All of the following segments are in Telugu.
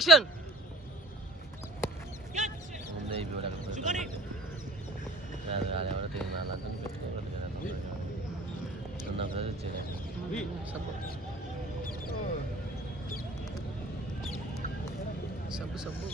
యాక్షన్ సబ్బు సబ్బు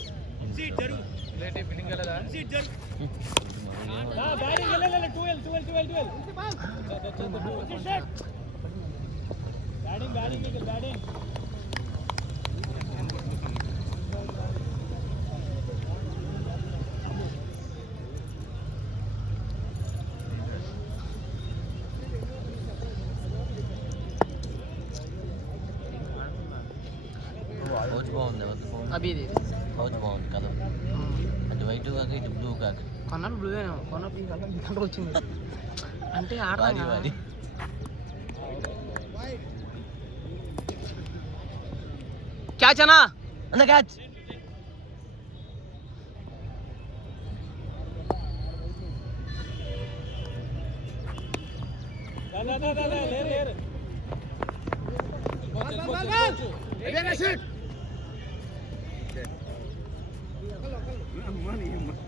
అవి ఇది బాగుంది కదా అటు వైట్ కాక ఇటు బ్లూ కాక కొన్నాళ్ళు బ్లూ కొన్నప్పుడు వచ్చింది అంటే ఆట క్యాచ్ అన్నా అన్న క్యాచ్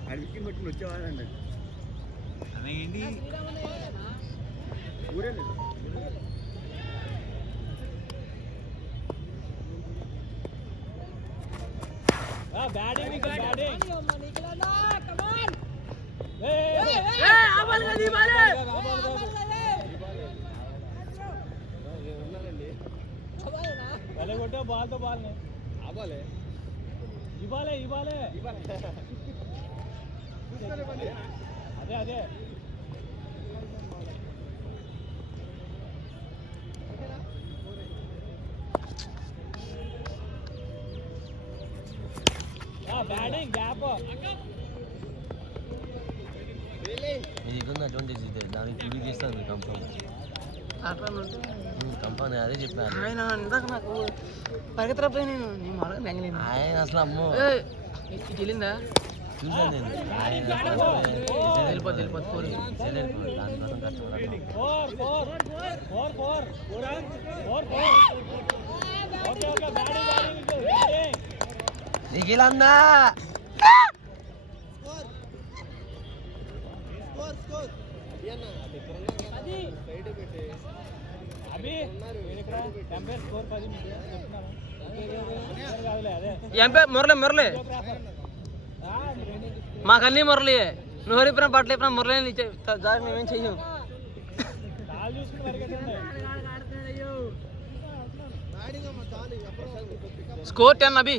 అడిగి పట్టుకుని వచ్చేవాడండి అదేంటి ఊరే లేదు బ్యాటింగ్ కొట్టే బాల్తో బాల్ ఆబాలే ఇవ్వాలే అదే అదే బ్యాటింగ్ గ్యాప్ ఇది అడ్వాంటేజ్ ఇదే దానికి టీవీ చేస్తాను కంపెనీ అదే చెప్పాను ఆయన ఇందాక నాకు పరిగెత్తకపోయి నేను మొదలు బెంగలేను ఆయన అసలు అమ్మో ఇటు వెళ్ళిందా చూసాను నేను ఆయన వెళ్ళిపోతుంది దానికోసం కష్టపడాలి నిఖిలన్నా మురళి మాకన్నీ మురళి నువ్వు చెప్పిన బట్టలు చెప్పిన మురళి జారి మేమేం చెయ్యం స్కోర్ 10 అభి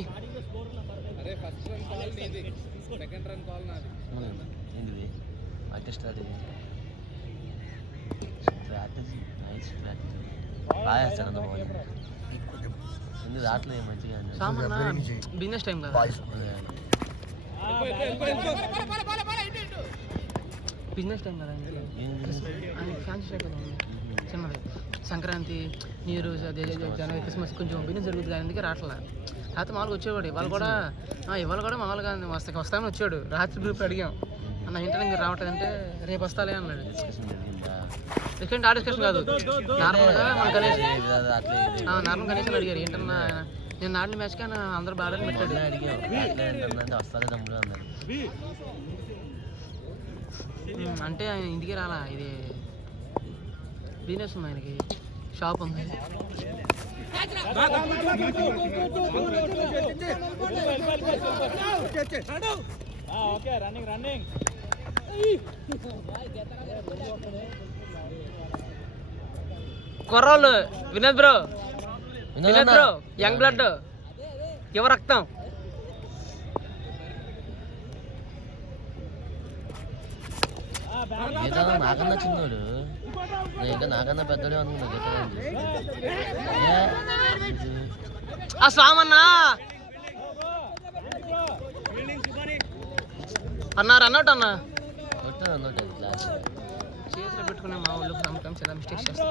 రావట్లేదు మంచిగా బిజినెస్ టైం కదా బిజినెస్ టైం కదా ఫ్యాన్సీ షాప్ కదా చిన్నది సంక్రాంతి న్యూ ఇయర్ జనవరి క్రిస్మస్ కొంచెం బిజినెస్ జరుగుతుంది అందుకే రావట్లే రాత్రి మామూలుగా వచ్చేవాడు ఇవాళ కూడా మామూలుగా వస్తామని వచ్చాడు రాత్రి గ్రూప్ అడిగాం అన్న ఏంటనే మీరు రావట్లేదంటే రేపు వస్తాలే అన్నాడు సెకండ్ ఆ డిస్కషన్ కాదు నార్మల్గా నార్మల్ కనీసం అడిగారు ఏంటన్నా నేను నాడిన మ్యాచ్కి ఆయన అందరూ బాగా పెట్టాడు అంటే ఆయన ఇంటికి రాలా ఇది బిజినెస్ ఉంది ఆయనకి షాప్ ఉంది కుర్రోళ్ళు వినోద్ బ్రో యంగ్ బ్లడ్ యువ రక్తం నాకన్నా చిన్నోడు ఇంకా నాకన్నా పెద్దోడే అనుకున్నా ఆ స్వామన్నా అన్నా రన్అట్ అన్నా చేతిలో పెట్టుకున్నా మా ఊళ్ళో సమ్టైమ్స్ ఇలా మిస్టేక్స్ చేస్తా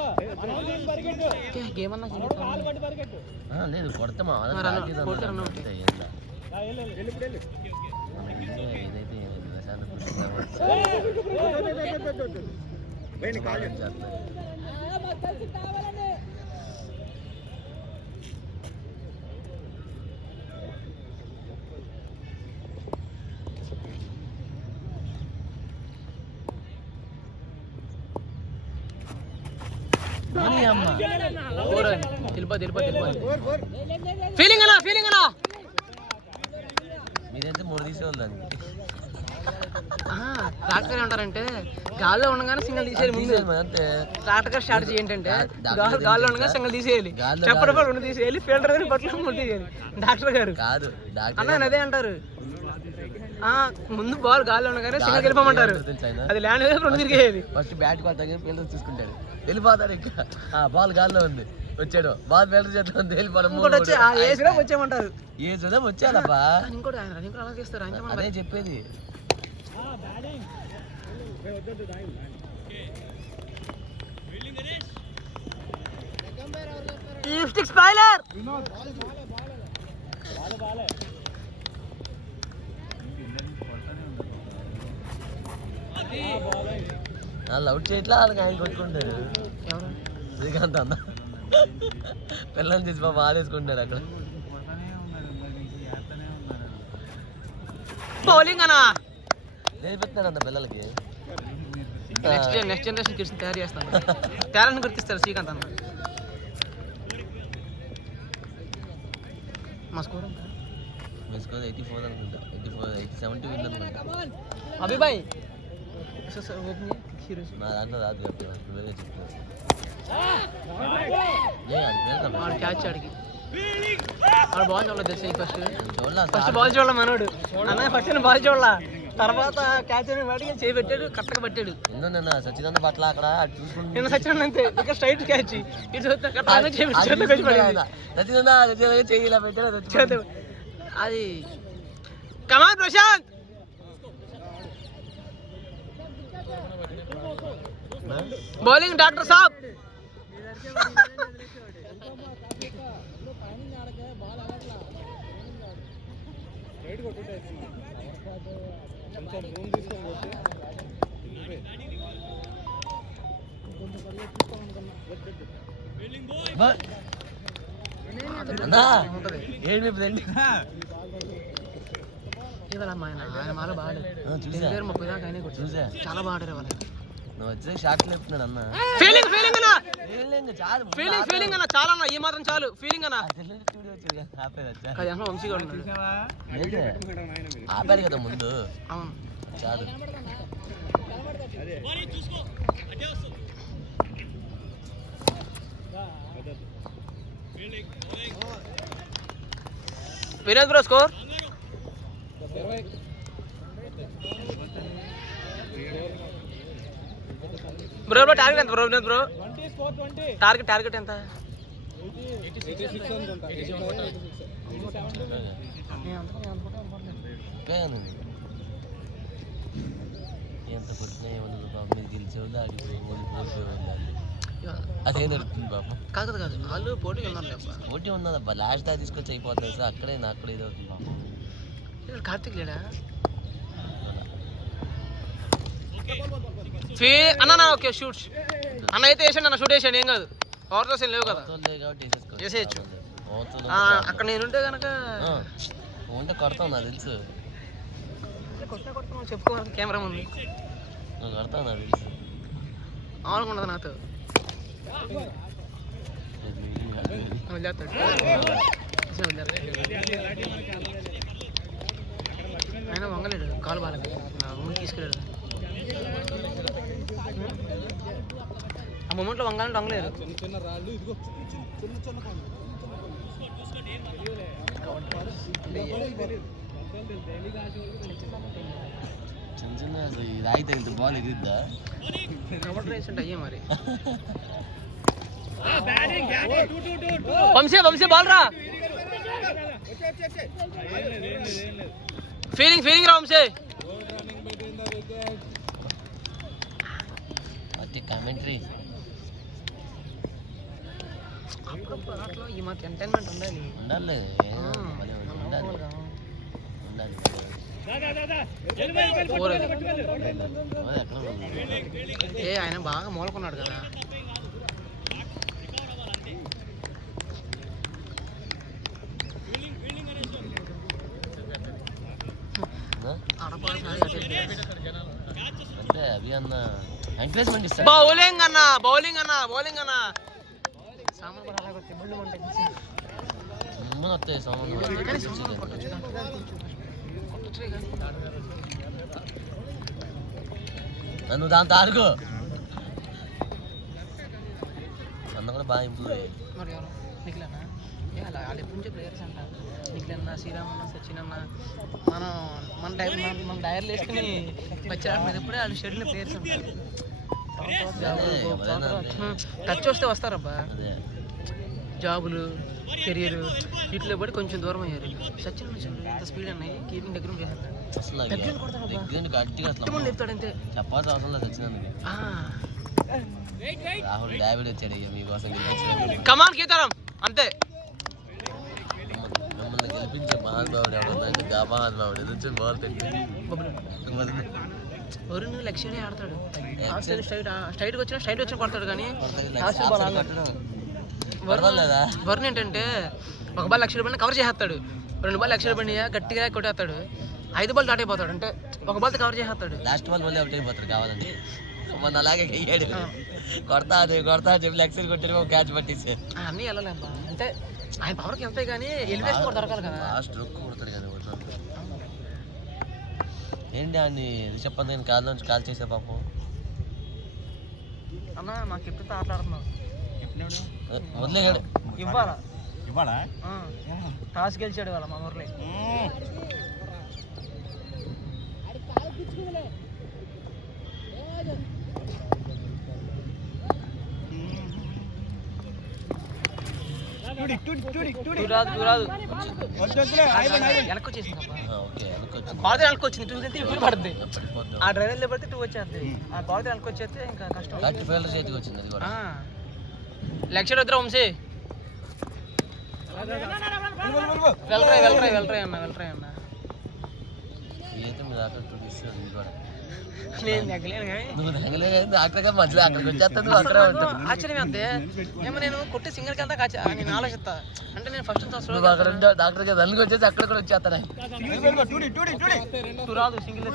గేమ్ అన్నా లేదు కొడితే మా అని అమ్మ ఫీలింగ్ అన్నా మీరైతే మూడు తీసేవాళ్ళండి. ట్రాక్టర్ ఏమంటారంటే గాల్లో ఉండగానే సింగల్ తీసేయాలి ముందు. అంతే ట్రాక్టర్ స్టార్ట్ ఏంటంటే గాల్లో ఉండగా సింగల్ తీసేయాలి, చెప్పడం రెండు తీసేయాలి, ఫిల్టర్ గారి బట్టలు మూడు తీసేయాలి. డాక్టర్ గారు కాదు అన్న అదే అంటారు, ముందు బాల్ గాల్లో ఉండగానే సింగల్ వెళ్ళిపోమంటారు, అది ల్యాండ్ రెండు తిరిగేయాలి. ఫస్ట్ బ్యాట్ కొట్టాక ఫీల్డర్ చూసుకుంటాడు, వెళ్ళిపోతాడు. ఇంకా బాల్ గాల్లో ఉంది, వచ్చాడు, బాల్ ఫీల్డర్ చేతిలో ఉంది, వెళ్ళిపోవడం. వచ్చేయమంటారు. ఏ చూద్దాం వచ్చాడబ్బా. ఇంకోటి అలా చేస్తారు, అదే చెప్పేది. వాళ్ళు అవుట్ చేయట్లా, వాళ్ళకి ఆయన కొట్టుకుంటారు. శ్రీకాంత్ అన్న పిల్లల్ని తీసి బాబు ఆడేసుకుంటారు అక్కడ. బౌలింగ్ అన్నా నేర్పిస్తున్నాడు అంత పిల్లలకి. నెక్స్ట్ జనరేషన్ కిడ్స్ తయారు చేస్తాను, టాలెంట్ గుర్తిస్తారు శ్రీకాంత్ అన్న. మా స్కోర్ 84 అనుకుంటా, 87 విన్ అనుకుంటా. అభిబాయ్ నా దాంట్లో రాదు, చెప్పు నువ్వే చెప్పు. క్యాచ్ ఆడికి వాడు బాల్ చూడలేదు తెలుసు. ఫస్ట్ బాల్ చూడాల మనోడు అన్న, ఫస్ట్ బాల్ చూడాల, తర్వాత క్యాచ్ వాడికి చేయి పెట్టాడు, కరెక్ట్గా పట్టాడు. నిన్న సచిదానంద పట్ల అక్కడ నిన్న సచిన్ అంతే, ఇక్కడ స్ట్రైట్ క్యాచ్ ఇటు చేయిలా పెట్టాడు. అది కమాన్ ప్రశాంత్. బౌలింగ్ డాక్టర్ సాబ్. ఆయన బాగా బాగాడు, చాలా బాగాడారు వాళ్ళు. నువ్వు వచ్చే షాట్లు చెప్తున్నాడు అన్న. ఫీలింగ్ అన్న చాలా అన్న, ఈ మాత్రం చాలు. ఫీలింగ్ అన్న వంశీగా ఆపాడు కదా ముందు. అవును చాలు. Vinod bro score bro. Target ఎంత బ్రో వినోద్ బ్రో? టార్గెట్ ఎంత? ఎంత కొట్టినా ఏమన్నా బాబు, మీరు గెలిచేవాళ్ళు ఆడిపోయి అదే నడుతుంది బాబు. కాదు వాళ్ళు పోటీ ఉన్నదబ్బా, లాస్ట్ దాకా తీసుకొచ్చి అయిపోతుంది సార్. అక్కడే నాకు కూడా ఇదవుతుంది బాబు. కార్తిక్ లేడా అన్న? ఓకే షూట్స్ అన్న అయితే వేసాడు అన్న, షూట్ వేసాడు, ఏం కాదు. పవర్ దోశ లేవు కదా, వేసేయచ్చు. అక్కడ నేనుంటే కనుక ఉంటే కొడతావు, నాకు తెలుసు. చెప్పుకోవాలి, కెమెరా ఉంది, కొడతావు నాకు తెలుసు. మామూలుగా నాతో ఆయన వంగలేడు, కాలు బాగాలేదు, ముందు తీసుకెళ్ళాడు. ఆ మూమెంట్లో వంగాలంటే వంగలేదు. చిన్న రాయితే ఇంత బాల్ ఎగిరిద్దా? కబడ్డీ రేస్ అంటే అయ్యే మరి. వంశీ బాల్ రా. ఫీలింగ్ రా వంశీ. కామెంటరీ అప్పుడు ఈ మాకు ఎంటర్టైన్మెంట్ ఉండాలి. ఆయన బాగా మూలకున్నాడు కదా. అంటే అవి అన్న ఎంకరేజ్మెంట్ ఇస్తాడు. బౌలింగ్ అన్న సామాన్ కూడా అలాగే వస్తాయి, బళ్ళు ఉంటాయి. వస్తాయి సామాన్ నన్ను దాంతో ఆడుకో అన్న కూడా బాగా ఇంప్రూవ్ అయ్యి. మరి ఎవరు నిఖిలన్నా వాళ్ళు ఎప్పటి నుంచో ప్లేయర్స్ అంట. నిఖిలన్న, శ్రీరామన్న, సచిన్ అన్న, మన డైర్లు వేసుకుని వచ్చారు మీద ఎప్పుడే వాళ్ళు షెడ్యూల్ ప్లేయర్స్ ఉంటారు. టచ్ వస్తే వస్తారబ్బా. జాబులు, కెరియర్ వీటిలో పడి కొంచెం దూరం అయ్యారు. సచిన్ ఎంత స్పీడ్ అన్నాయి, కీపింగ్ దగ్గర చెప్తాడంతే. చెప్పాల్సిన అవసరం లేదు సచిన్. రాహుల్ డావిడ్ వచ్చాడు ఇక మీకోసం కమాన్ కీతారం అంతే. మిమ్మల్ని గెలిపించే మహానుభావుడు ఎవరుందంటే గా మహానుభావుడు ఎదుర్చి బాల్ పెట్టి వరుణ్ లక్ష్యాన్ని ఆడతాడు. స్ట్రైట్ వచ్చిన కొడతాడు. కానీ వరుణ్ ఏంటంటే ఒక బాల్ లక్ష రూపాయలు కవర్ చేసేస్తాడు, 2 బాల్ లక్ష రూపాయలు గట్టిగా కొట్టేస్తాడు, 5 బాల్ దాటైపోతాడు. అంటే ఒక బాల్ కవర్ చేసేస్తాడు. లాస్ట్ బాల్ మళ్ళీ అవుట్ అయిపోతాడు కావాలంటే. మన అలాగే అయ్యాడు, కొడతా చెప్పి లెక్సర్ కొట్టాడు, ఒక క్యాచ్ పట్టిస్తే అన్నీ వెళ్ళలేబ్బా. అంటే ఆయన పవర్కి వెళ్తాయి కానీ ఎలివేషన్ కూడా దొరకాలి కదా. లాస్ట్ రొక్కు కొడతాడు కానీ ఏంటి అని రిషబ్ పంత్ నేను కాల్ నుంచి కాల్ చేసే పాపం. అన్న మాకు ఎప్పుడు ఆటలాడుతున్నావు వదిలేగాడు. ఇవ్వాలా టాస్ గెలిచాడు వాళ్ళ మా ఊర్లో. వెనకొచ్చింది 2 పడుతుంది. ఆ డ్రైవర్ లేకపోతే 2 వచ్చేది. ఆ కాల్ వెనకొచ్చేస్తే ఇంకా కష్టం. చేతికి వచ్చింది అది కూడా. లక్ష వద్దురా వంశీ. వెళ్ళరాయి అన్న. ఆశ్చర్యం అంతే ఏమో. నేను కొట్టి సింగిల్కి వెళ్తా నేను ఆలోచిస్తా. అంటే నేను ఫస్ట్ డాక్టర్ గారు రన్కి వచ్చేసి అక్కడ కూడా వచ్చేస్తాను. రాదు సింగిల్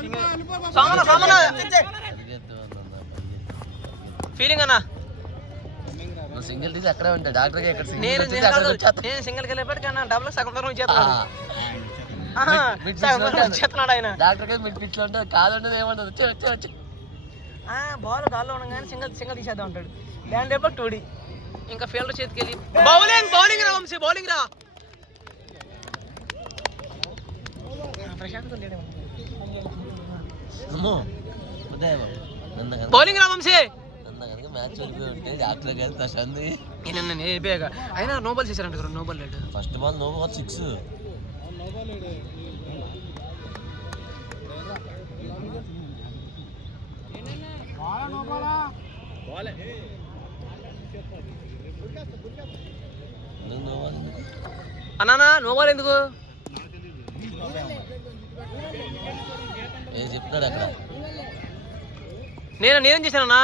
ఫీలింగ్ అన్నా. సింగిల్ తీసి అక్కడే ఉంటాడు డాక్టర్ గారు. నేను సింగిల్కి వెళ్ళేప్పటికీ అన్న డబ్బులు సగం దూరం వచ్చేస్తున్నాడు ఆయన. డాక్టర్ గారు మీకు పిచ్చి ఉంటుంది, కాదు ఉండదు, ఏమంటుంది వచ్చి బాల్ గాల్లో ఉండగానే సింగిల్ తీసేద్దాం ఉంటాడు. దాని రేపు 2D ఇంకా ఫీల్డర్ చేతికి వెళ్ళి బౌలింగ్ రా వంశీ, బౌలింగ్ రా. బౌలింగ్ రా వంశీ. మ్యాచ్ ఉంటే డాక్టర్ గారు ప్రశాంత్ అయినా నో బాల్ చేశారంట. 2 నో బాల్ లేడు. First ball no ball 6. అన్నా నో బాల్ ఎందుకు చెప్తాడు అక్కడ. నేనేం చేశానన్నా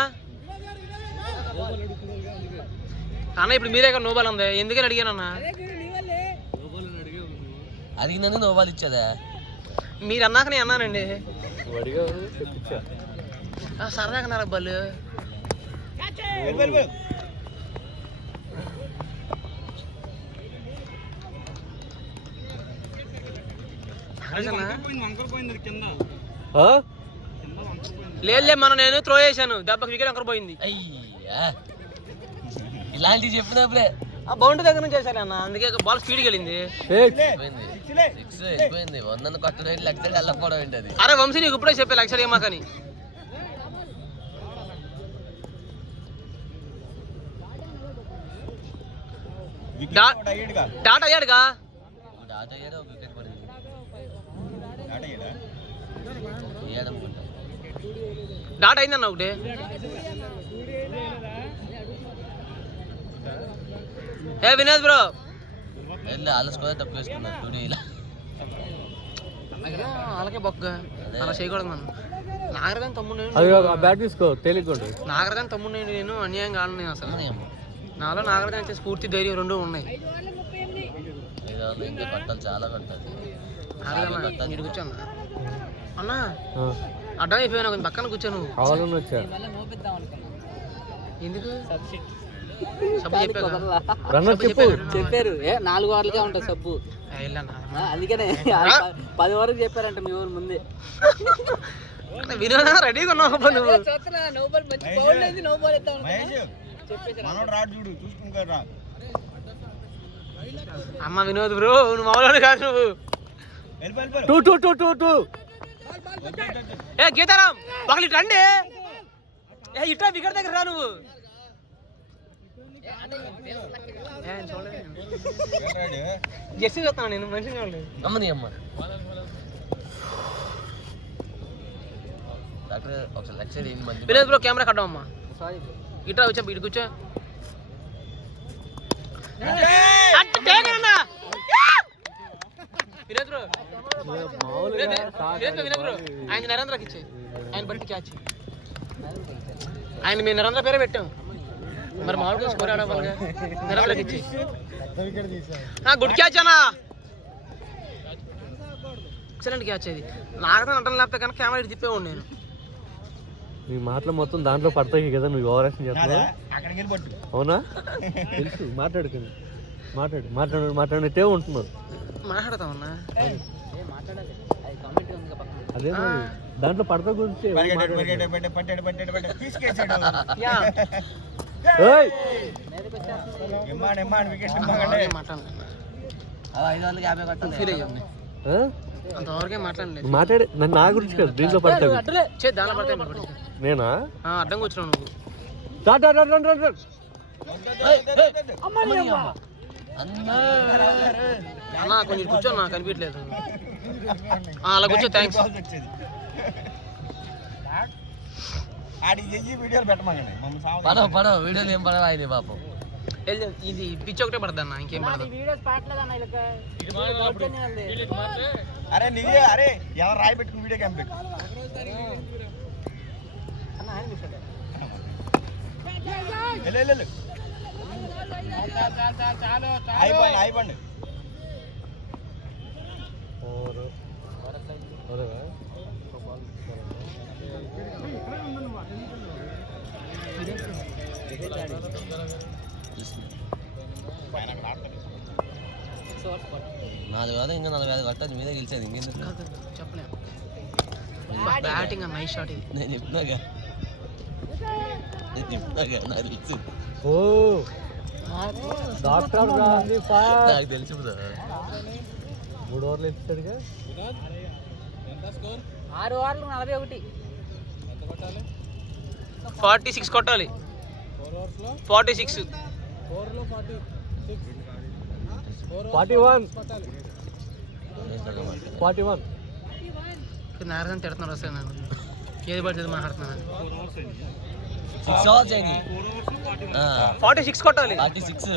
అన్న? ఇప్పుడు మీరే నో బాల్ ఉంది ఎందుకని అడిగానన్నా? అడిగినందుకు నో బాల్ ఇచ్చేదా? మీరు అన్నాక నేను అన్నానండి. సరదాగా అన్నారు బాల్. లేదు మనం నేను త్రో చేశాను, దెబ్బకి వికెట్ అంకర పోయింది. అయ్యా ఇలాంటివి చెప్పినప్పుడే ఆ బౌండరీ దగ్గర నుంచి చేశాను అన్న, అందుకే బాల్ స్పీడ్కి వెళ్ళింది. 6 వెళ్ళిపోయింది. 100 కొట్టడం లక్ష వెళ్ళకపోవడం ఏంటది? అరే వంశీ నీకు ఇప్పుడే చెప్పే లక్ష ఏమాకని. డాట్ అయ్యాడుగా. ఒక వికెట్ పడింది. డాట్ అయిందన్న ఒకటి. ఏ వినోద్ బ్రో తప్పు వేసుకున్నాడు. అలాగే బొక్క అలా చేయకూడదు మనం. నాగరగాని తమ్ముడు నేను అన్యాయం కాను. నేను అసలు నాలో నాగరగాని స్ఫూర్తి ధైర్యం 2 ఉన్నాయి. చాలా అడగన్నా మీరు కూర్చోన్నా అన్నా అడ్డం అయిపోయినా కొంచెం పక్కన కూర్చో నువ్వు. కావాలని వచ్చా ఎందుకు సబ్బు చెప్పారు 4 వారాలకే ఉంటుంది సబ్బు, అందుకనే 10 వరకు చెప్పారంట మీ ఊరు ముందే. వినోదా రెడీగా ఉన్నావు నువ్వు. అమ్మ వినోద్ బ్రో నువ్వు మామూలు కాదు నువ్వు. ఏ గీతారాం ఒకళ్ళు ఇటు రండి. ఏ ఇట్లా వికెట్ దగ్గర రా నువ్వు. జెర్సీ చూస్తాను నేను మనిషిని కావాలి. అమ్మని అమ్మ డాక్టర్ ఒకసారి లెక్చర్ ఏంటి మంచి వినోద్ బ్రో కెమెరా కట్టం అమ్మా. ఇట్లా వచ్చా ఇటు కూర్చో. వినోద్ బ్రో వినోద్ బ్రో ఆయన నరేంద్రకి ఇచ్చే, ఆయన బట్టి క్యాచ్. ఆయన మీ నరేంద్ర పేరే పెట్టాం, మరి మామూలుగా స్కోర్ ఆడవాళ్ళగా నరేంద్రకి ఇచ్చే. గుడ్ క్యాచ్ అన్నా, ఎక్సలెంట్ క్యాచ్. అది నాకైతే నటన లేకపోతే కనుక కెమెరా ఇటు తిప్పేవాడు నేను. నీ మాటలు మొత్తం దాంట్లో పడతాయి కదా, నువ్వు ఓవరాక్షన్ చేస్తున్నావు. అవునా తెలుసు, మాట్లాడుకుంది మాట్లాడితే ఉంటున్నావు. మాట్లాడతామన్నా అదే దాంట్లో పడతా గురించి అంతవరకే మాట్లాడలేదు. మాట్లాడే నన్ను నా గురించి కదా, దీంట్లో పడతా దానిలో పడతాయి. నేనా అడ్డం కూర్చున్నావు నువ్వు. అన్నా కొంచెం కూర్చో, నాకు కనిపించలేదు. అలా కూర్చో, థ్యాంక్స్. పడవ వీడియోలు ఏం పడవ ఆయన పాపం. ఇది పిచ్చి ఒకటే పడద్దు అన్న, ఇంకేం పడదు. అరే అరే ఎవరు రాయి పెట్టుకుని వీడియో క్యామ్ పెట్టు. అయిపోండి నాలుగు కాదు ఇంకా 4 కట్టాలి, మీదే గెలిచేది ఇంకెందుకు చెప్పలేము. బ్యాటింగ్ అన్న నైస్ షాట్ ఇది. నేను చెప్తున్నాగా నాకు తెలుసు. నాకు తెలుసు 3 ఓవర్లు ఇస్తాడుగా. 6 ఓవర్లు 41. 46 కొట్టాలి. 46 41 నారదని తిడుతున్నారు వస్తాను నేను, ఏది పడితే మాట్లాడుతున్నాను. 46 కొట్టాలి. 46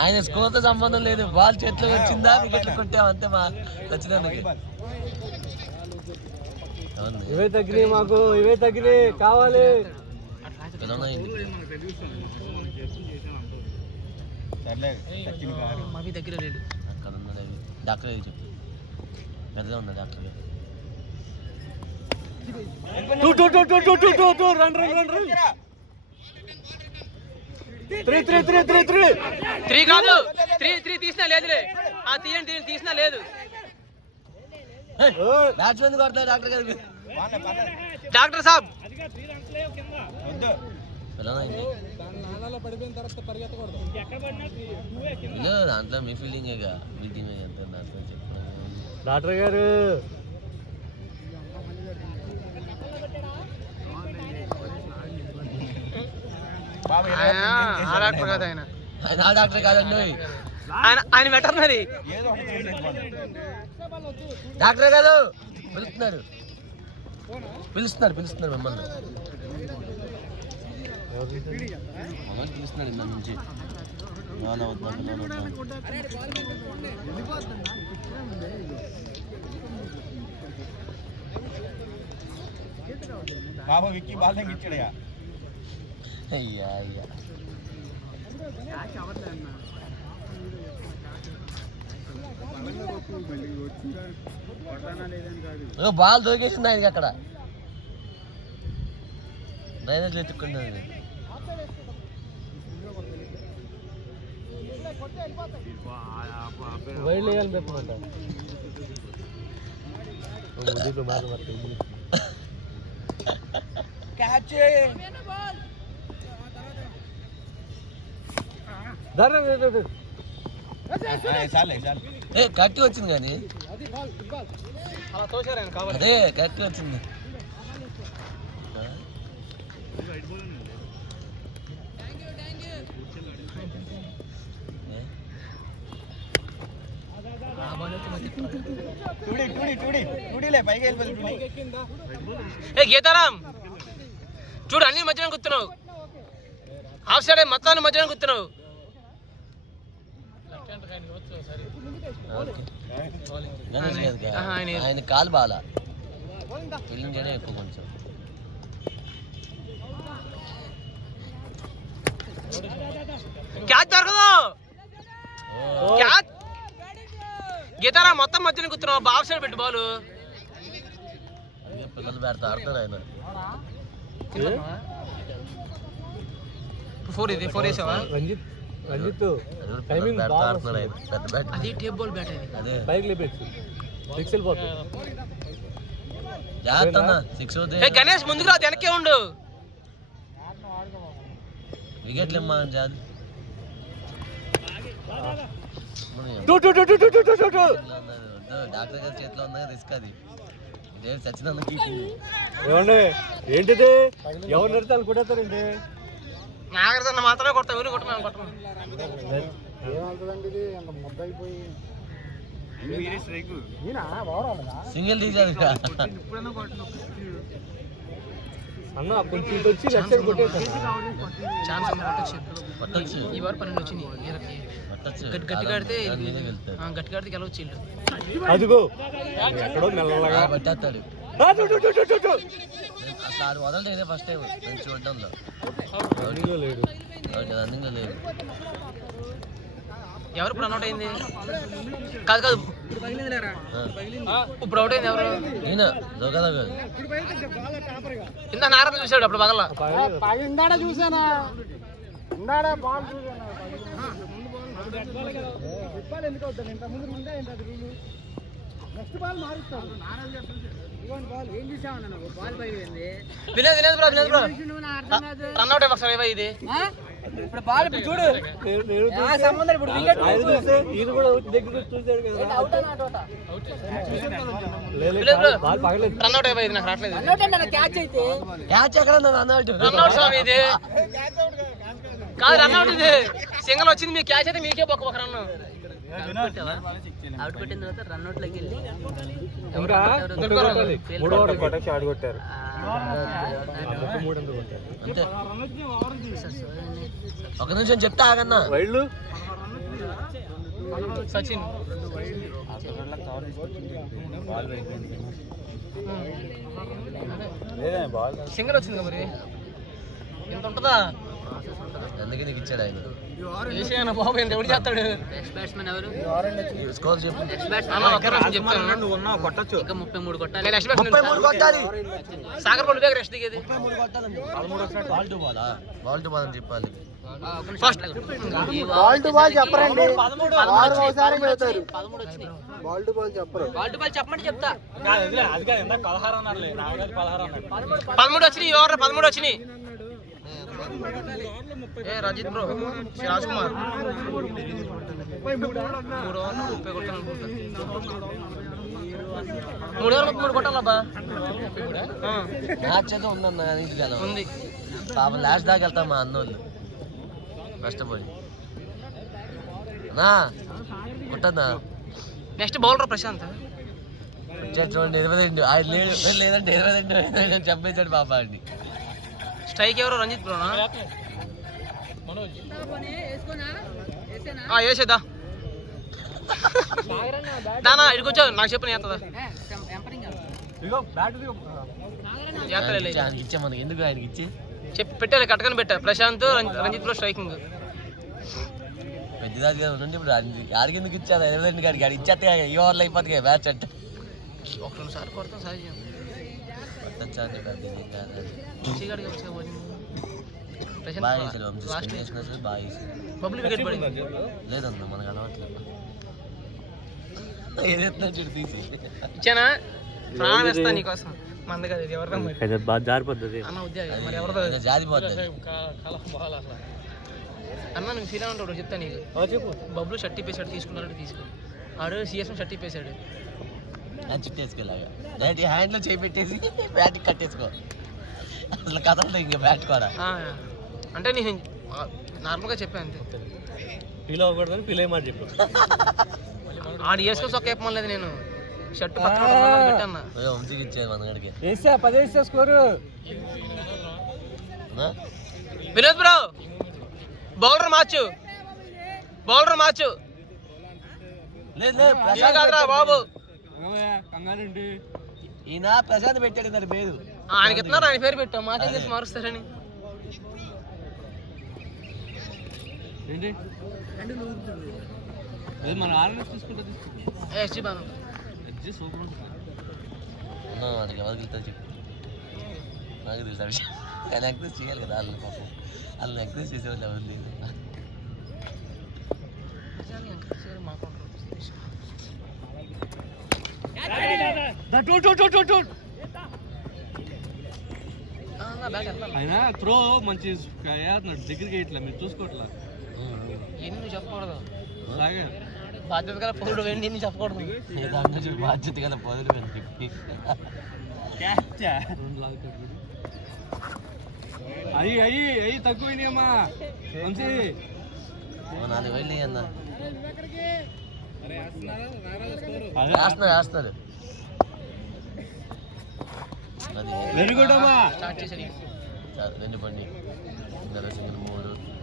ఆయన స్కోర్తో సంబంధం లేదు, బాల్ చేతిలో వచ్చిందా వికెట్లు కొట్టాం అంతే. మా ఖచ్చితంగా ఇవే తగ్గినాయి, మాకు ఇవే తగ్గినాయి కావాలి. మావి దగ్గర లేడు. అక్కడ ఉన్నది డాక్టర్ చెప్పు, పెద్దగా ఉంది డాక్టర్. త్రీ కాదు, త్రీ తీసినా లేదులే. తీయండి తీసినా లేదు. బ్యాట్స్మెన్ కొడతాయి డాక్టర్ గారు. డాక్టర్ సాబ్ దాంట్లో మీ ఫీల్డింగ్ మీ టీమే దాంట్లో డాక్టర్ గారు. డాక్టర్ కాదు ఆయన, ఆయన డాక్టర్ కాదండి, ఆయన వెటర్నరీ డాక్టర్ కాదు. పిలుస్తున్నారు మిమ్మల్ని. మమ్మల్ని పిలుస్తున్నాడు ఇంత నుంచి. బాబా విక్కీ బాల్ ఇచ్చాడయ్యా. అయ్యా బాల్ దొరికేసింది ఆయనకి అక్కడ డ్రైనేజ్ ఎత్తుకుంటుంది. ఏ కట్టి వచ్చింది కానీ అలా తోసారు ఆయన కావాలి. అదే కట్టి వచ్చింది. ఏ గీతారాం చూడు, అన్ని మధ్యన కూర్చున్నావు. హాఫ్ సైడ్ మొత్తాన్ని మధ్యన కూర్చున్నావు. ఆయన కాలు బాగా ఫీలింగ్ చేయడం ఎక్కువ కొంచెం. క్యాచ్ దొరకదు. క్యాచ్ గీతారా మొత్తం మధ్యన కూర్చున్నావు. బాబు సైడ్ పెట్టు బాలు. పిల్లలు పెడతా ఆడతారు ఆయన. 4 ఇది 4 వేసావా? ఆడుతున్నాడు ఆయన పెద్ద బ్యాట్. అది టేప్ బాల్ బ్యాట్. అదే జాగ్రత్త అన్న, 6 అవుతాయి. గణేష్ ముందుకు రా, వెనకే ఉండు. వికెట్లు ఇమ్మా జాది. డాక్టర్ గారి చేతిలో ఉందా రిస్క్ అది. ఇదే సచ్చినందుకు ఏంటిది ఎవరు నడతాను కొట్టేస్తారండి. నాగరికన్న మాత్రమే కొడతాం, ఊరు కొట్టమని కొట్టమా. సింగిల్ తీసేది అన్న కొంచెం వచ్చి ఛాన్స్ పట్టచ్చు. ఈ వారు 12 వచ్చింది. గట్టిగా ఆడితే గట్టిగా ఆడితే గెలవచ్చు ఇల్లు. అదిగో ఎక్కడో మెల్లగా పట్టేస్తాడు. అసలు ఆడు వదలలేదు ఫస్ట్ టైం నేను చూడడంలో. లేడు రన్నింగ్లో లేదు. ఎవరు ఇప్పుడు అవుట్ అయింది? కాదు కాదు, ఇప్పుడు అవుట్ అయింది ఎవరు? ఈయన దొంగ ఇంత నారాయణ చూసాడు అప్పుడు పగల. చూసానా బాల్ వినేది వినేది బ్రో, వినేది బ్రో. రన్ అవుట్ ఒకసారి ఇది. ఇప్పుడు బాల్ ఇప్పుడు చూడు సంబంధం. ఇప్పుడు వికెట్ రన్ అవుట్ అయిపోయింది. నాకు రావట్లేదు. క్యాచ్ అయితే క్యాచ్ ఎక్కడ రన్ అవుట్. రన్ అవుట్ స్వామి ఇది కాదు, రన్ అవుట్ ఇది. సింగల్ వచ్చింది, మీ క్యాచ్ అయితే మీకే ఒక రన్. అవుట్ పెట్టిన తర్వాత రన్ అవుట్ లోకి వెళ్ళి షాట్ కొట్టారు. అంతే. ఒక నిమిషం చెప్తా ఆగన్నా. వైల్డ్ సచిన్ సింగల్ వచ్చింది కదా మరి. ఎంత ఉంటుందా? అందుకే నీకు ఇచ్చాడు ఆయన. వేసేయన్న బాబు, ఎంత ఎవడు చేస్తాడు? నెక్స్ట్ బ్యాట్స్మెన్ ఎవరు? స్కోర్ చెప్పు. నెక్స్ట్ బ్యాట్స్మెన్ అన్న ఒక్క నిమిషం చెప్తాను. ఇంకా 33 కొట్టాలి. నెక్స్ట్ బ్యాట్స్మెన్ 33 కొట్టాలి. సాగర్ పళ్ళు దగ్గర రెస్ట్ దిగేది. 33 కొట్టాలి. బాల్ టు బాల్ అని చెప్పాలి. ఫస్ట్ బాల్ టు బాల్ చెప్పరండి. 13 వచ్చినాయి. బాల్ టు బాల్ చెప్పరు. బాల్ టు బాల్ చెప్పమని చెప్తా. 13 వచ్చినాయి. ఎవరు 13 వచ్చినాయి? ఏ రంజిత్ బ్రో, రాజ్ కుమార్ 3 ఓవర్లు 30 కొట్టాను అనుకుంటా. 3 ఓవర్లు 3 కొట్టాలబ్బా. మ్యాచ్ అయితే ఉందన్న ఉంది. పాపం లాస్ట్ దాకా వెళ్తాం మా అన్నోళ్ళు కష్టపడి. అన్నా కొట్టన్నా. Next bowler Prashanth. చూడండి 22 ఆయన లేదంటే 22 చంపేశాడు పాప ఆడిని. స్ట్రైక్ ఎవరు? రంజిత్ బ్రోనా? వేసేదా దానా ఇడికొచ్చావు. నాకు చెప్పిన చేస్తుందా? ఆయనకి ఇచ్చా మనకి ఎందుకు ఆయనకి ఇచ్చి చెప్పి పెట్టాలి. కట్టకని పెట్టా. Prashanth Ranjith bro striking. పెద్దదాది గారు ఉండండి ఇప్పుడు ఆడికి ఎందుకు ఇచ్చారు ఎవరండి గాడికి ఆడికి ఇచ్చేస్తే ఈ ఓవర్లో అయిపోతుంది కదా మ్యాచ్ అంటే ఒక 2 సార్లు కొడతాం సహజం. కొట్టచ్చా అండి పెద్ద ఏం కాదండి. వంశీగాడికి వచ్చే bowling. ప్రశాంత్ బాగా వేసాడు వంశీ last స్పిన్ చేసినా సరే బాగా వేసాడు. బబ్లీ వికెట్ పడింది. లేదన్న మనకు అలవాట్లేదు ఏదైతే చూడు తీసి ఇచ్చానా ప్రాణం ఇస్తా నీకోసం మంద కదా ఇది ఎవరిదా మరి బాగా జారిపోతుంది అన్న ఉద్యోగం మరి ఎవరిదో ఇంకా జారిపోతుంది అన్న నువ్వు ఫీల్ ఉంటాడు చెప్తా నీకు చెప్పు. బబ్లు షర్ట్ ఇప్పేసాడు తీసుకున్నాడు తీసుకో ఆడు సిఎస్ఎం షర్ట్ ఇప్పేసాడు అని చుట్టేసుకోలాగా డైరెక్ట్ హ్యాండ్లో చేయి పెట్టేసి బ్యాట్కి కట్టేసుకో అసలు కథలు ఇంకా బ్యాట్ కూడా అంటే నేను నార్మల్గా చెప్పాను అంతే. ఫీల్ అవ్వకూడదని ఫీల్ అయ్యి మాట చెప్పు. ఆడు వేసుకొని సొక్క చెప్పమలేదు నేను షర్ట్ పక్కన పెట్టాను. వంశీకి ఇచ్చేది మన గడికి వేసా 10 వేసా స్కోరు. వినోద్ బ్రో బౌలర్ మార్చు లేదు లేదు ఇది కాదురా బాబు కంగారండి. ఈయన ప్రశాంత్ పెట్టాడు దాని పేరు ఆయనకి ఇస్తున్నారు ఆయన పేరు పెట్టాం మాకేం చేసి మారుస్తారని. ఏంటి మన ఆర్ఎస్ తీసుకుంటా ఎస్జీ బాను సూపర్ ఉంటుంది. వాడికి ఎవరికి వెళ్తా చెప్పు నాకు తెలుసు ఆ విషయం కానీ ఎంకరేజ్ చేయాలి కదా వాళ్ళు పాపం వాళ్ళని ఎంకరేజ్ చేసేవాళ్ళు ఎవరు లేదు అయినా త్రో మంచి దగ్గరికి ఇట్లా మీరు చూసుకోవట్లా ఎన్ని చెప్పకూడదు సాగా బాధ్యత గల పౌరుడు వెండి ఎన్ని చెప్పకూడదు. ఏదో బాధ్యత కదా పొదలు అని చెప్పి అయ్యి తక్కువైనాయమ్మా మంచి 4 వేలు అన్న వేస్తారు అది వెరీ గుడ్ అమ్మా. స్టార్ట్ చేశాడు రెండు పండి ఇంకా సింగిల్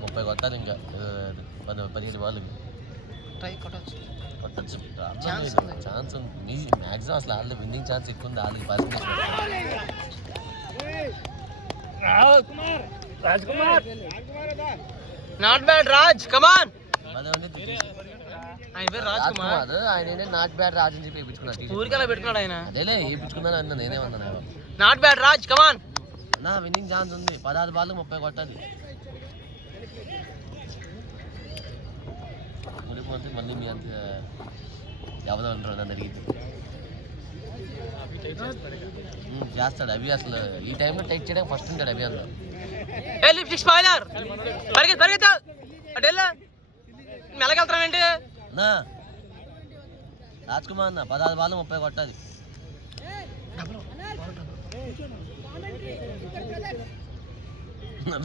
30 కొట్టాలి ఇంకా 15 బాల్కి ట్రై కొట్టచ్చు. కొట్టచ్చు ఛాన్స్ ఉంది. ఛాన్స్ ఉంది మ్యాక్సిమం అసలు వాళ్ళు విన్నింగ్ ఛాన్స్ ఎక్కువ ఉంది వాళ్ళకి పర్సెంటేజ్ నాట్ బ్యాడ్ రాజ్ కమాన్ ఆయన పేరు రాజ్ కుమార్. రాజ్కుమార్ ఆయన నాట్ బ్యాడ్ రాజ్ అని చెప్పి వేయించుకున్నాడు ఊరికలా పెట్టుకున్నాడు ఆయన. అదేలే వేయించుకున్నాను అన్న నేనేమన్నా నాట్ బ్యాడ్ రాజ్ కమాన్. నా విన్నింగ్ ఛాన్స్ ఉంది 16 బాల్ 30 కొట్టాలి ఊడిపోతే మళ్ళీ మీ అంత ఎవరో ఉంటారు నన్ను అడిగింది చేస్తాడు అవి అసలు ఈ టైంలో టైట్ చేయడానికి ఫస్ట్ ఉంటాడు అవి అందులో ఏ లిప్స్టిక్ స్పాయిలర్ పరిగెత్తా అటు వెళ్ళా మెల్లగెళ్తామేంటి. నా రాజ్కుమార్ అన్న 16 బాల్ 30 కొట్టాలి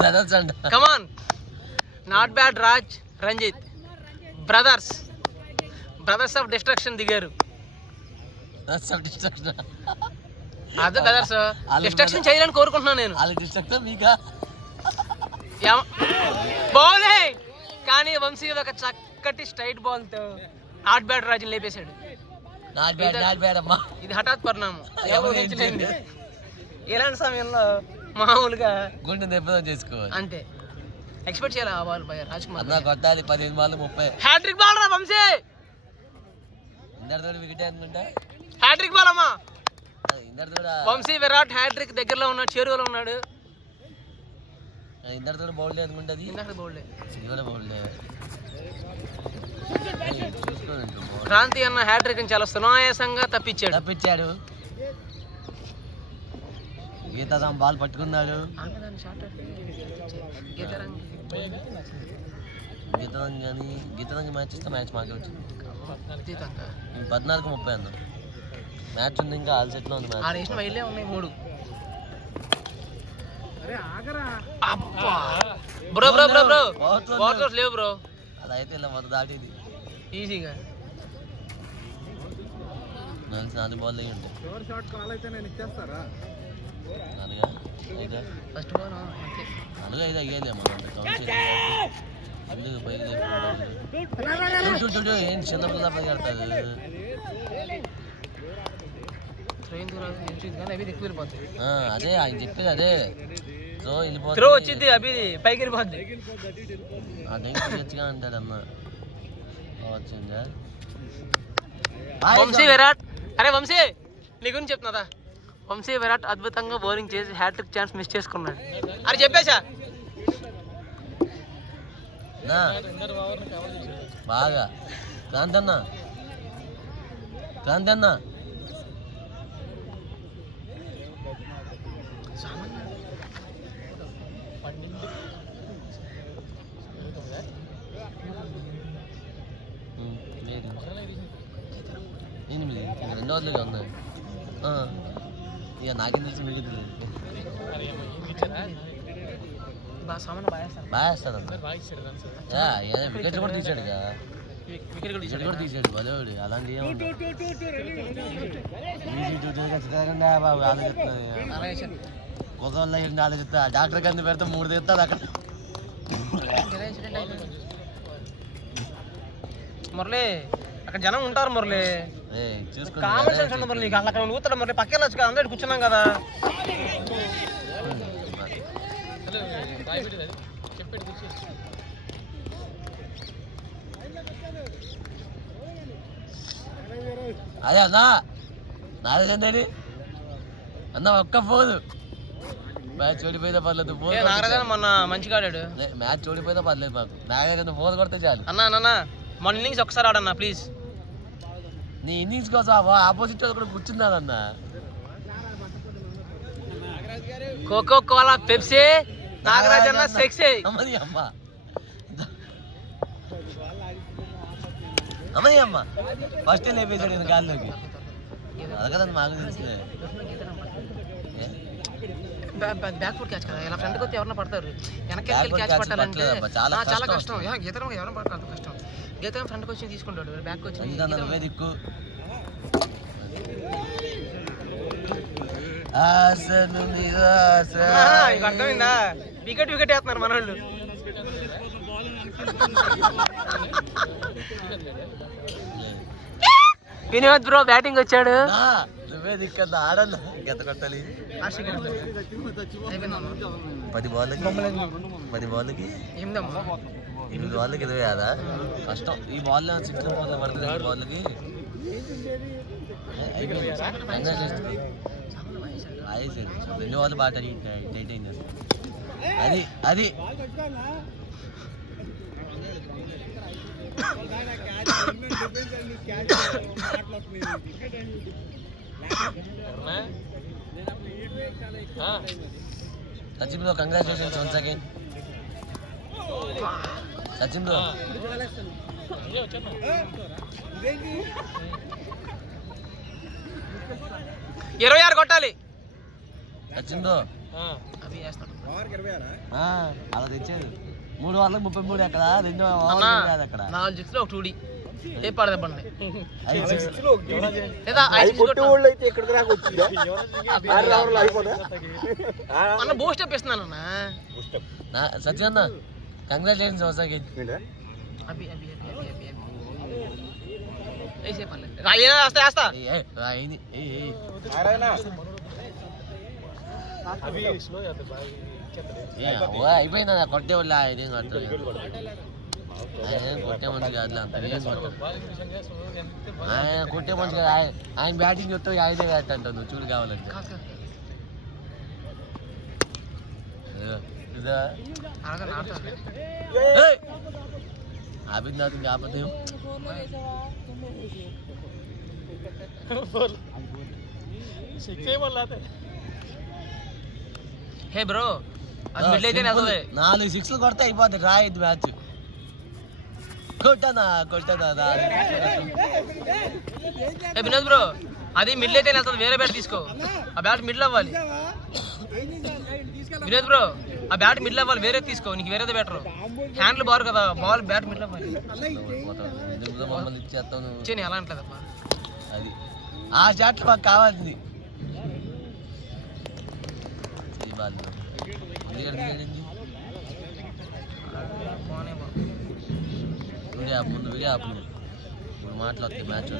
బ్రదర్స్ అంట come on not bad Raj Ranjith brothers of destruction దిగారు. అదే బ్రదర్స్ డిస్ట్రక్షన్ చేయాలని కోరుకుంటున్నాను నేను. వాళ్ళకి డిస్ట్రక్షన్ మీకా బౌలింగ్ కానీ వంశీ ఒక చక్కటి స్ట్రైట్ బాల్ తో నాట్ బ్యాడ్ రాజుని లేపేశాడు. నాట్ బ్యాడ్ అమ్మా ఇది హఠాత్ పరిణామం ఎవరు ఊహించలేంది. ఇలాంటి సమయంలో మామూలుగా గుండె దెబ్బతం చేసుకోవాలి అంతే ఎక్స్పెక్ట్ చేయాలి ఆ బాల్ పై రాజ్ కుమార్. అన్న కొట్టాలి 15 బాల్ 30 హ్యాట్రిక్ బాల్ రా వంశీ. ఇందరితో వికెట్ అనుకుంటా హ్యాట్రిక్ బాల్ అమ్మా. ఇందరితో వంశీ విరాట్ హ్యాట్రిక్ దగ్గరలో ఉన్నాడు చేరువలో ఉన్నాడు. ఇందరితో బౌల్డ్ అనుకుంటుంది ఇందాక బౌల్డే ఇది కూడా బౌల్డ్ చూసుకోండి క్రాంతి అన్న హ్యాట్రిక్ ని చాలా సునాయాసంగా తప్పించాడు. గీతారాం బాల్ పట్టుకున్నాడు గీతారాంగ్ మ్యాచ్ ఇస్తే మ్యాచ్ మాకే వచ్చింది 14-30 అన్న మ్యాచ్ ఉంది ఇంకా ఆల్ సెట్లో ఉంది మ్యాచ్. వేసిన వైలే ఉన్నాయి 3. బ్రో వాటర్ లేవు బ్రో. అలా అయితే ఇలా మొదటి దాటేది ఈజీగా 4 బాల్ అయ్యి ఉంటాయి ఫస్ట్ బాల్ అంతే. 4 5 అయ్యేది ఎందుకు పైకి ఏం చిన్న పిల్ల పైకి ఆడతారు ట్రైన్ దూరం కానీ అవి ఎక్కువ వెళ్ళిపోతాయి. అదే ఆయన చెప్పేది అదే త్రో వెళ్ళిపోతుంది. త్రో వచ్చింది అభి పైకి వెళ్ళిపోద్ది. గచ్చిగా అంటాడు అన్న. వచ్చిందా వంశీ విరాట్, అరే వంశీ నీ గురించి చెప్తున్నదా. వంశీ విరాట్ అద్భుతంగా బౌలింగ్ చేసి హ్యాట్రిక్ ఛాన్స్ మిస్ చేసుకున్నాడు. అరే చెప్పేశా బాగా. క్రాంతన్న క్రాంతన్న లేదు 8 2 రోజులుగా ఉన్నాయి. ఇక నాకేం తెలిసి మీకు తెలియదు. బాగా వేస్తాడు వికెట్ కూడా తీసాడు కదా. వికెట్ కూడా తీసాడు బలేవాడు. అలాంటి బాబు ఆలోచిస్తున్నాను. కొత్తవాళ్ళు ఆలోచిస్తా. డాక్టర్ కింద పెడితే 3 తీస్తాడు అక్కడ. మురళి అక్కడ జనం ఉంటారు మురళి, చూసుకుని కామన్ సెన్స్ ఉంది మురళి. అక్కడ ఊతాడు మురళి, పక్కన వచ్చి అందరూ కూర్చున్నాం కదా. అదే అన్నా నాదేంటండి అన్న ఒక్క ఫోను. మ్యాచ్ ఓడిపోయినా పర్లేదు. నాగరాజన్ మొన్న మంచిగా ఆడాడు. మ్యాచ్ ఓడిపోయినా పర్లేదు మాకు. నాగరాజన్ ఫోన్ కొడితే చాలు. అన్నా మన ఇన్నింగ్స్ ఒకసారి ఆడన్నా ప్లీజ్. నీ ఇన్నింగ్స్ కోసం ఆపోజిట్ వాళ్ళు కూడా కూర్చున్నారన్న. Cocoa Kola Pepsi నాగరాజన్న sexy. అమ్మని అమ్మ అమ్మని అమ్మ ఫస్ట్ లేపేశాడు నేను గాల్లోకి. అది కదా మాకు తెలిసిందే. బ్యాక్ ఫుట్ క్యాచ్ కదా, ఇలా ఫ్రంట్కి వస్తే ఎవరన్నా పడతారు. వెనక్కి క్యాచ్ పట్టాలంటే చాలా కష్టం. గీతరం ఎవరైనా పడతారు, అంత కష్టం. గీతరం ఫ్రంట్కి వచ్చి తీసుకుంటాడు, బ్యాక్ వచ్చి దిక్కు. అర్థమైందా? వికెట్ వేస్తున్నారు మన వాళ్ళు. వినోద్ బ్రో బ్యాటింగ్ వచ్చాడు. నువ్వే దిక్కన్నా ఆడన్నా గత కొట్టాలి. 10 బాళ్ళకి 8 బాళ్ళకి 20 కాదా కష్టం. ఈ బాల్ 6 పడుతుంది. 2 బాళ్ళకి ఆయేసాడు. 2 బాల్ బాగా టైట్ అయింది. అది Sachin bro congratulations once again. Sachin bro 26 కొట్టాలి. సచిన్ బ్రో అలా తెచ్చాడు. 3 ఓవర్లకు 33 అక్కడ 2 ఓవర్లు కాదు అక్కడ. 4 6 ఒక 2D ఏ పడదప్పండి. అన్న బూస్ట్ అప్ ఇస్తున్నాను అన్న. సచిన్ అన్న కంగ్రాచులేషన్స్ వన్స్ అగైన్. వేస్తా అయిపోయింది. కొట్టే వాళ్ళు ఇదేం కొట్టారు. ఆయన కొట్టే మనిషి కాదు, అంత ఏం కొట్టారు. ఆయన కొట్టే మనిషి కాదు. ఆయన బ్యాటింగ్ చూస్తే ఆయనే బ్యాట్ అంటావు. నువ్వు చూడు కావాలంటే ఆపింది కాకపోతే హే బ్రో అది మిడ్ అయితే 4 6లు కొడితే అయిపోద్ది. డ్రా అయింది మ్యాచ్. కొట్టనా వినోద్ బ్రో అది మిడ్ అయితే వెళ్తుంది. వేరే బ్యాట్ తీసుకో. ఆ బ్యాట్ మిడిల్ అవ్వాలి. వినోద్ బ్రో ఆ బ్యాట్ మిడిల్ అవ్వాలి. వేరే తీసుకో. నీకు వేరేది బెటర్. హ్యాండ్లు బారు కదా, బాల్ బ్యాట్ మిడిల్ అవ్వాలి. మమ్మల్ని ఇచ్చేస్తాను ఇచ్చేని ఎలా అంటలేదప్పా. అది ఆ షాట్లు మాకు కావాల్సింది. ముందు మాట్లాడుతుంది మ్యాచ్.